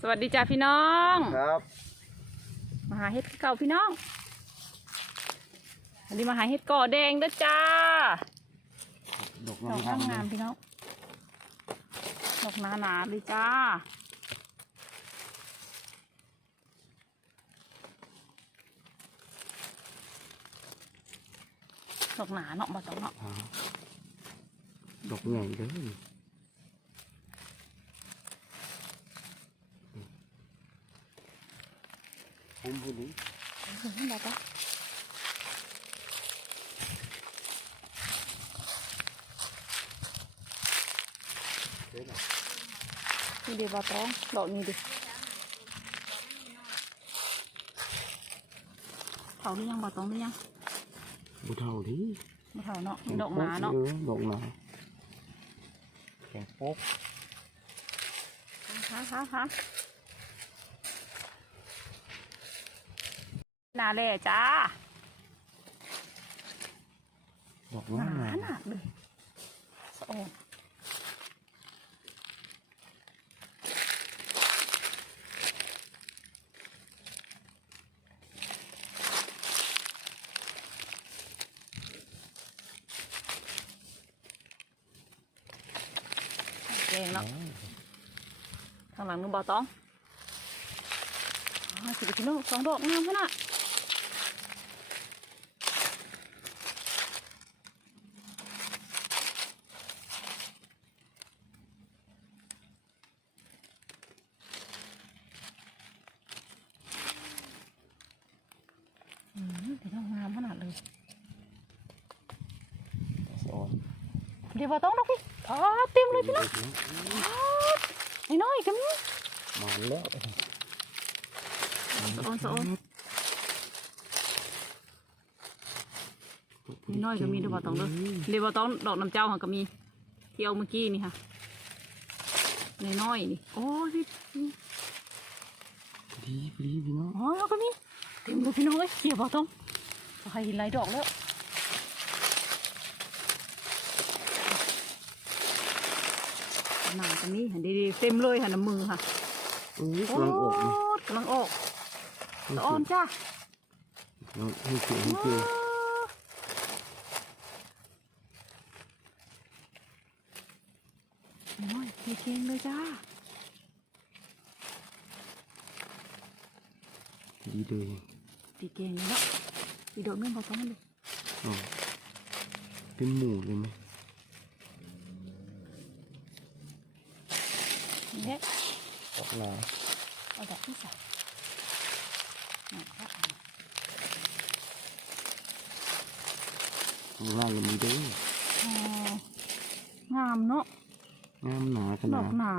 สวัสดีจ้าพี่น้อง ครับ มาหาเห็ดเก่าพี่น้อง วันนี้มาหาเห็ดก่อแดงเด้อจ้า ดอกดอกงามงามๆพี่น้อง ดอกหนาหนาๆเลยจ้า ดอกหนาเนาะมาต้องเนาะอ่าดอกใหญ่เลย ผมพูดนี้เห็นไหมจ๊ะเด้อนี่ดีบาตองดอกนี้ดิเผาหรือยังบาตอง หรือยังบุเท่าที่มาเผาเนาะดอกหนาเนาะออดอกหนาแข็งโป๊กฮะฮะฮะนาแหล่จ้าดอกหงานาขนาดเลยสะออนแดงเนาะข้างหลังนึงบอตองอ๋อสิบกิโลสองดอกงามขนาดอืมเดี๋ยวต้องงามขนาดเลย สอน เดี๋ยว บอต้องดอกพี่อ๋อเต็มเลยพี่น้องอ๋อน้อยๆก็มีมาแล้วสะออนสะออนน้อยๆก็มีเดี๋ยวบอต้องเด้อเดี๋ยวบอต้องดอกน้ำเจ้าค่ะก็มีที่เอาเมื่อกี้นี่ค่ะน้อยๆนี่โอ้ยพี่ดีดีพี่น้องอ๋อก็มีเต็มเลยพี่น้องเอ้ยเกี่ยวบอต้องใครเห็นหลายดอกแล้ว หนาก็มีเห็นดีๆเต็มเลยค่ะน้ำมือค่ะอุ้ยโอ้กำลังออกนี่กำลังออกสะออนจ้าน้องให้เกียรให้เกียรน้อยมีเคียงเลยจ้าดีเลยตีเก่งเลยเนาะตีโดดเมื่อพอต้องเลยอ๋อเป็นหมูเลยไหม นี่แหละดอกหนาเอาดอกที่ใส่หนักละข้างล่างก็มีเด้ออ๋องามเนาะงามหนาขดนาอดกหนา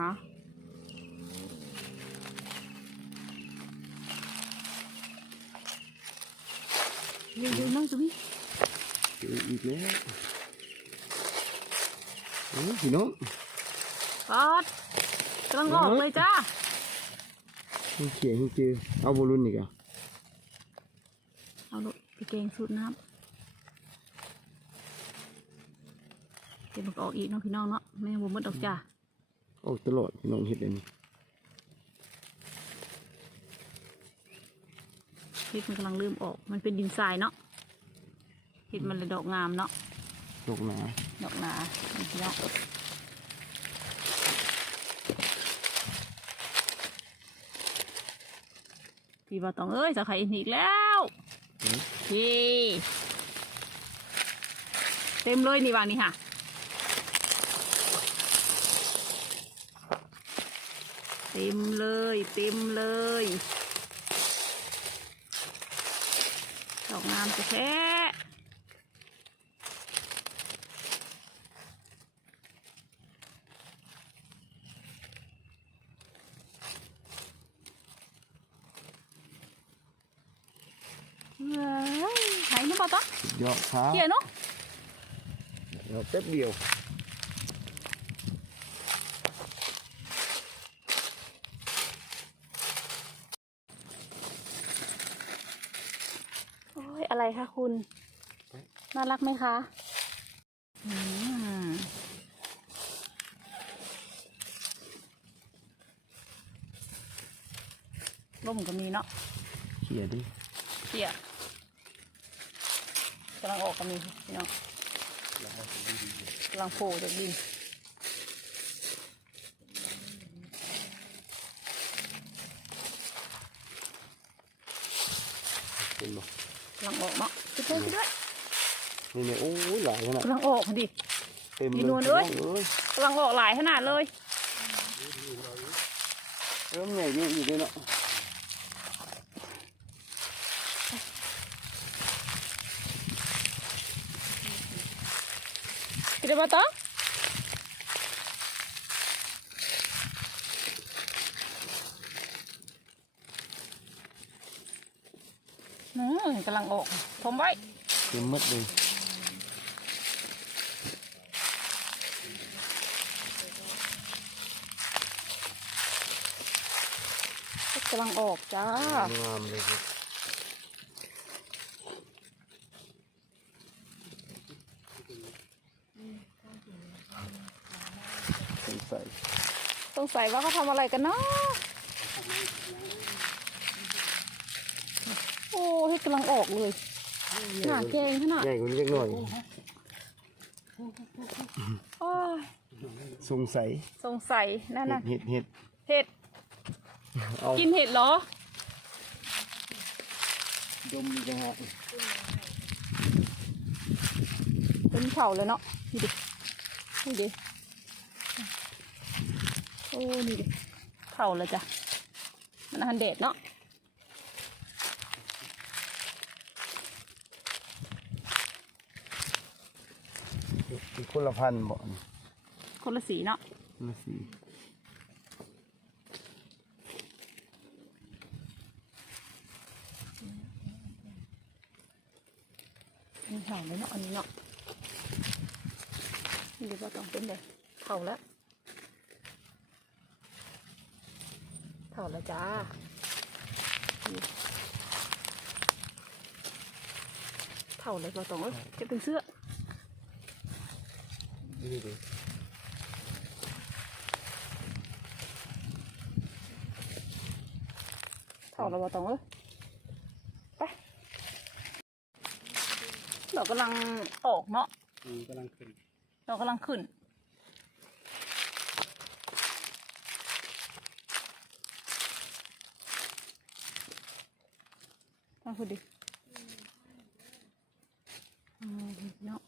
เร็วๆน้องจุ๊บเจออีกแล้วโอ้ยพี่น้องปอด กำลังออกเลยจ้าให้เขียนให้เจอเอาบอลลูนอีกอะเอาลูกตีเก่งสูดน้ำเดี๋ยวมันออกอีกเนาะพี่น้องเนาะแม่บุมดดอกจ้าออกตลอดพี่น้องเห็ดเลยนี่เห็ดมันกำลังเริ่มออก มันเป็นดินทรายเนาะเห็ดมันเลยดอกงามเนาะดอกหนาดอกหนาพี่น้อง พี่บอต้องเอ้ยจะไข่อีกแล้วพี่เต็มเลยนี่วางนี่ค่ะเต็มเลยเต็มเลยดอกงามจะแท้เฮ้ยไหนนึกบอกต้อง สุดยอดครับ เกี่ยเนาะเราแป๊บเดียวโอ้ยอะไรคะคุณ น่ารักไหมคะอืมร่มก็มีเนาะเขี่ยดิเกี่ย กำลังออกก็มีพี่น้องกำลังโผล่จากดินเป็นบ่กำลังออกเนาะช่วยช่วยด้วยนี่เนี่ยโอ้ยหลายขนาดกำลังออกดิเต็มมีเลยนวลเอ้ยเอ้ยกำลังออกหลายขนาดเลยเริ่มใหญ่นี่อยู่ด้วยเนาะ Kita potong? อืมกำลังออกผมไว้เต็มหมดเลยกำลังออกจ้างามเลยครับสงสัย สงสัยว่าเขาทำอะไรกันเนาะโอ้ยกำลังออกเลยหนาเกงขนาดใหญ่กว่านี้จักหน่อยโอ้ยสงสัยสงสัยนั่นเห็น่ะดเห็ดเห็ดเห็ดเอากินเห็ดเหรอดมจังหวะเป็นเผาเลยเนาะนี่ดินี่ดิ โอ้ นี่ดิเผาเลยจ้ะ มันอาหารเด็ดเนาะเป็นคนละพันบ่นี่คนละสีเนาะคนละสีมีเผาเลยเนาะอันนี้เนาะนี่ดีกว่าต้องเป็นเลยเผาแล้ว เผาแล้วจ้านี่เผาเลยก็ต้องเอ้ยเก็บเป็นเสื้อนี่ดิเผาแล้วก็ต้องเอ้ยไปเรากำลังออกเนาะกำลังขึ้น เรากำลังขึ้น มาพูดดิอืมเนาะ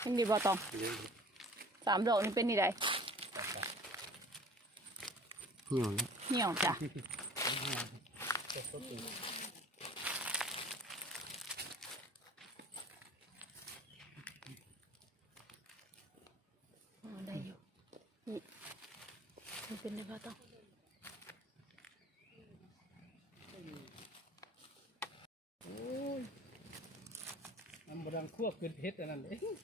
เป็นดีบอตองสามดอกนี่เป็นนี่ไดเหี่ยวแล้วเหี่ยวจ้ะอ๋อได้อยู่นี่มันเป็นดีบอตอง น้ำบดังคั่ว เกินเพชรอันนั้นเอง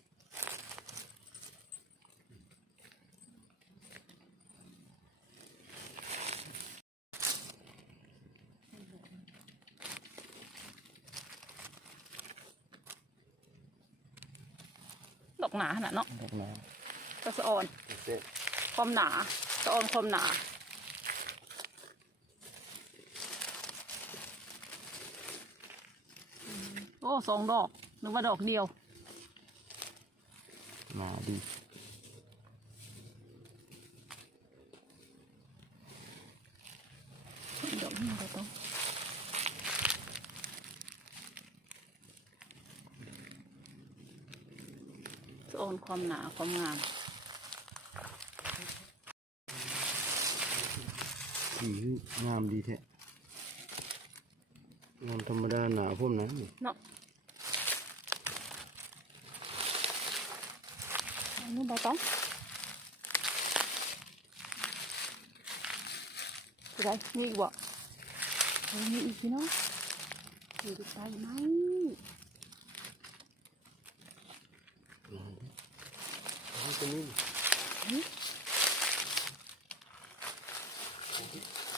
ดอกหนาขนาดเนาะดอกน้กระสะออนำเสร็จความหนาสะออนความหนาโอ้สองดอกนึกว่าดอกเดียว หนาดีดอกนี้ก็ต้องสะออนความหนาความงามสีงามดีแท้งามธรรมดาหนาพวกนั้นนี่เนาะ อันนู้นใบตองจะได้มีอีกบ่เออมีอีกพี่น้องอยู่ดีใจไหม เอาตัวนี้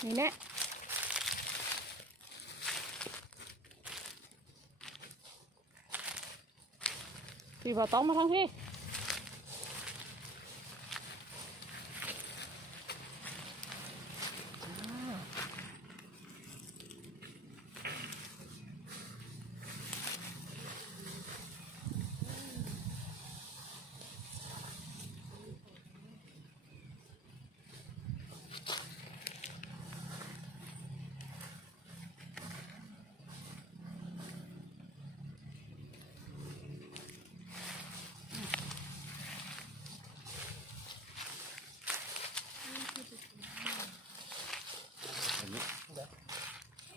นี่แน่พี่บ่ต้องมาทางพี่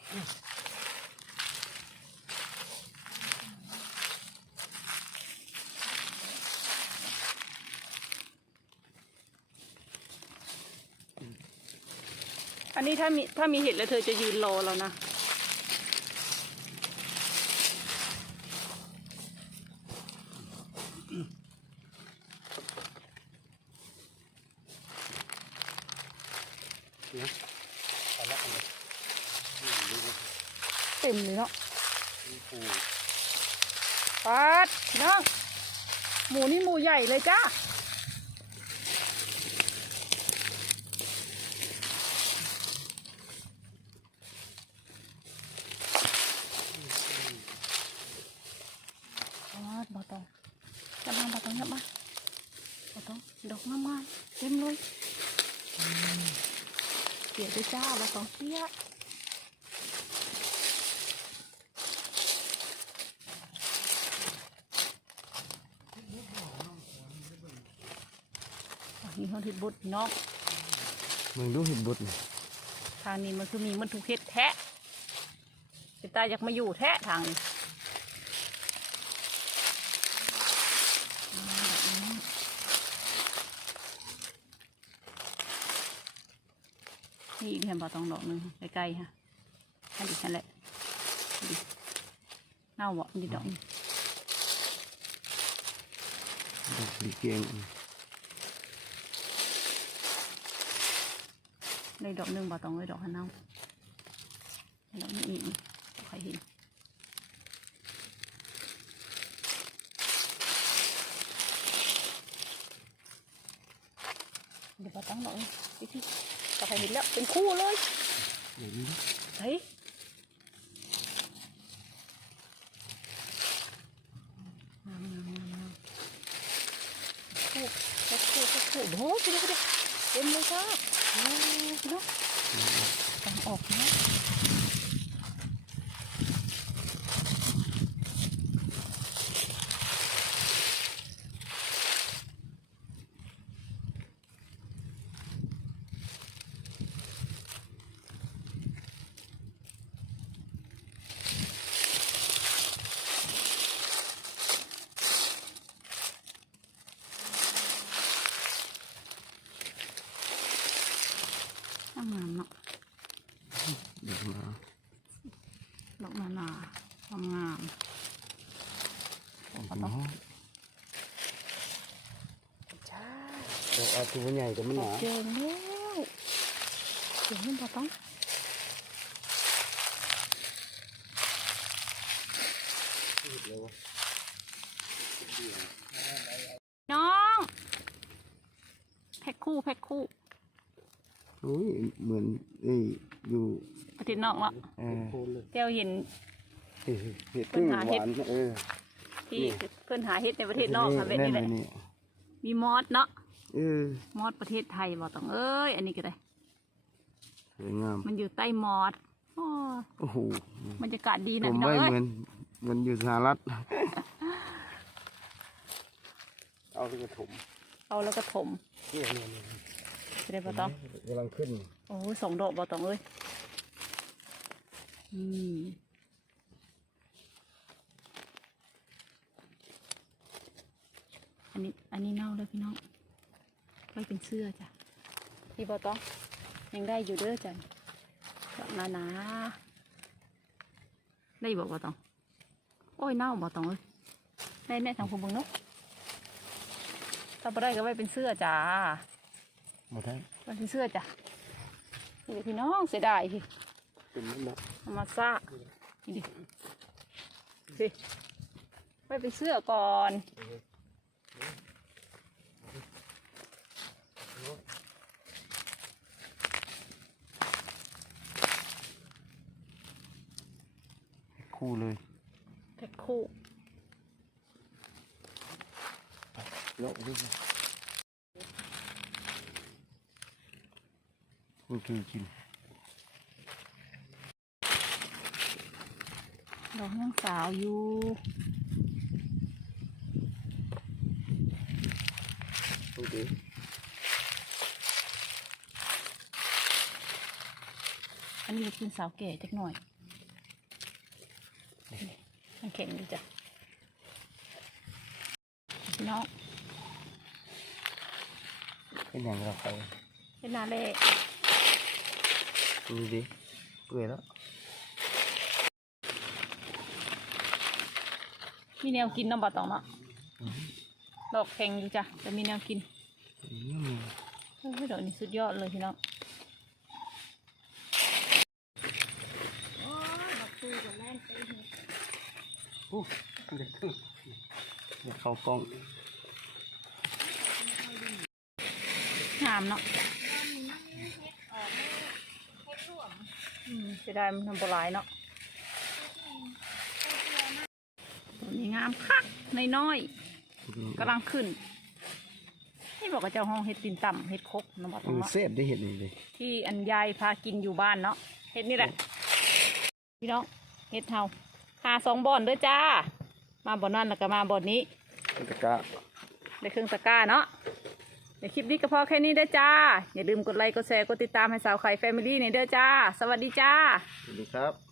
อันนี้ถ้ามีถ้ามีเห็ดแล้วเธอจะยืนรอเรานะเอาละเอาละ เต็มเลยเนาะปัดพี่น้องหมูนี่หมูใหญ่เลยจ้าปัดบอตองจับมาบอตองจับมาบอตองดอกงามๆเต็มเลยเสียด้วยจ้าบอตองเสีย นี่เขาทิดบุตรพี่น้องมึงดูเห็ดบดนี่ทางนี้มันคือมีมันถูกเฮ็ดแทะเจตาอยากมาอยู่แทะทางนี้นี่อีกเห็นปลาตองดอกหนึ่งใกล้ๆฮะอันนี้นั่นแหละดิเน่าบ่อันนี้ดอกนี่ดอกสีเกียง ในดอกหนึ่งปลาตองเลยดอกหันเน่าดอกนี้อีกนี่ใครเห็นเดี๋ยวปลาตองดอกนี้พี่พี่ปลาใครเห็นแล้วเป็นคู่เลยเดี๋ยวนี้เฮ้ยงามงามงามงามคู่คู่คู่คู่คู่โอ้โหพี่ดูพี่ดูเต็มเลยจ้าโอ้พี่ดูตังออกนะงามงามเนาะ เดี๋ยวมา ดอกนานางามงาม เอาไปห้อง จ้า แต่เอาตัวใหญ่แต่มันหนาเจอแล้วเจอแล้วปะต้องเลยวะน้องแพ็คคู่แพ็คคู่โอ้ยเหมือนเอ้ยอยู่ประเทศนอกเนาะเออโคนเลยเจ้าเห็นเห็ดเห็ดพึ่งหวานเออที่เพื่อนหาเฮ็ดในประเทศนอกค่ะแบบนี้แหละนี่มีมอสเนาะ เออมอสประเทศไทยบอกต้องเอ้ย อันนี้ก็ได้ สวยงามมันอยู่ใต้มอสอ้อโอ้โหบรรยากาศดีผนะมพี่น้องไม่เอ้ย เหมือนเหมือนอยู่สหรัฐเอาไปกระถมเอาแล้วก็ถมเนี่ยเนี่ยเนี่ยจะได้ปะต้อง กำลังขึ้นโอ้ยสองดอกบอต้องเอ้ยอืมอันนี้ อันนี้เน่าแล้วพี่น้อง ไว้เป็นเสื้อจ้ะพี่บอต้องยังได้อยู่เด้อจ้ะดอกนานาได้บอกบอต้องโอ้ยเน่าบอต้องเอ้ยได้แน่ทางคุณเบึงเนาะถ้าบ่ได้ก็ไว้เป็นเสื้อจ้าหมดแล้วไว้เป็นเสื้อจ้ะนี่เดี๋ยวพี่น้องเสียดายพี่เป็นนั่นนะเอามาซ่านี่ดิสิไว้เป็นเสื้อก่อน คู่เลยแพ็คคู่เลาะด้วยมันคือกินดอกยังสาวอยู่โอเคอันนี้เป็นสาวแก่จักหน่อย มันแข็งดีจ้ะพี่น้องเป็นอย่างเราไปเป็นนาเล่นี่ดิเปื่อยแล้วมีแนวกินเน้ำบะตองเนาะดอกแข็งอยู่จ้ะแต่มีแนวกินนี่มีเฮ้ยดอกนี้สุดยอดเลยพี่น้อง เด็กขึ้นเด็กเข้ากล้องงามเนาะอืมเสียดายมันทำปลายเนาะตัวนี้งามคักในน้อยๆกำลังขึ้นนี่บอกกับเจ้าห้องเห็ดตินต่ำเห็ดคกน้ำบะตเอองอเนาะเซฟได้เห็นนี่เลยที่อันยายพากินอยู่บ้านเนาะเห็ดนี่แหละพี่น้องเห็ดเฮา หาสองบ่อนเด้วยจ้า มาบ่อนนั่นแล้วก็มาบ่อนนี้ตะกร้าได้ครึ่งตะกร้าเนาะในคลิปนี้ก็พอแค่นี้เด้อจ้า อย่าลืมกดไลค์กดแชร์กดติดตามให้สาวไข่แฟมิลี่นี่เด้อจ้า สวัสดีจ้า สวัสดีครับ